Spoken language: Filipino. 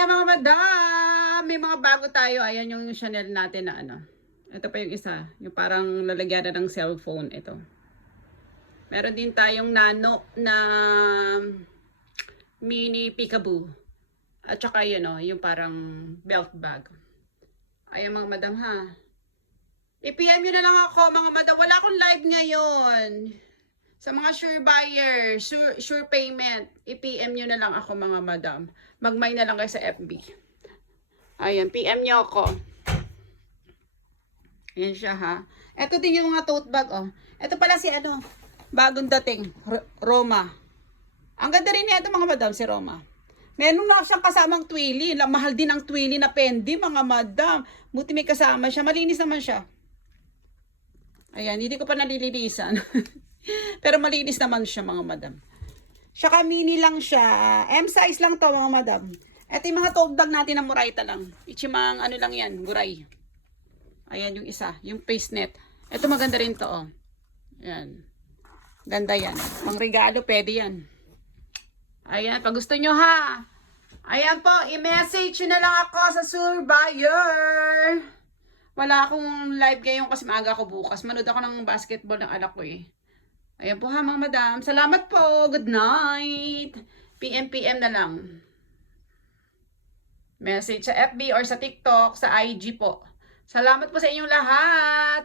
Ayan mga madam, may mga bago tayo. Ayan yung Chanel natin na ano. Ito pa yung isa, yung parang lalagyan na ng cellphone. Ito. Meron din tayong nano na mini peekaboo. At saka yun o, yung parang belt bag. Ayan mga madam ha. I-PM nyo na lang ako mga madam. Wala akong live ngayon. Sa mga sure buyer, sure payment, i-PM nyo na lang ako mga madam. Mag-my na lang kayo sa FB. Ayan, PM nyo ako. Ayan siya ha. Ito din yung mga tote bag oh. Ito pala si ano, bagong dating, Roma. Ang ganda rin niya ito mga madam, si Roma. Meron na siyang kasamang twilly. Mahal din ang twilly na pendi mga madam. Buti may kasama siya. Malinis naman siya. Ayan, hindi ko pa nalilinisan. Pero malinis naman siya mga madam. Saka mini lang siya. M size lang to mga madam. Ito yung mga tote bag natin na Murayta lang. Ichimang ano lang yan, guray. Ayan yung isa, yung face net. Ito maganda rin to oh. Ayan. Ganda yan. Pang regalo pwede yan. Ayan, pag gusto nyo ha. Ayan po, i-message nyo na lang ako sa Surveyor. Wala akong live ngayon kasi maaga ako bukas. Manood ako ng basketball ng anak ko eh. Ayan po ha mga madam. Salamat po. Good night. PM na lang. Message sa FB or sa TikTok, sa IG po. Salamat po sa inyong lahat.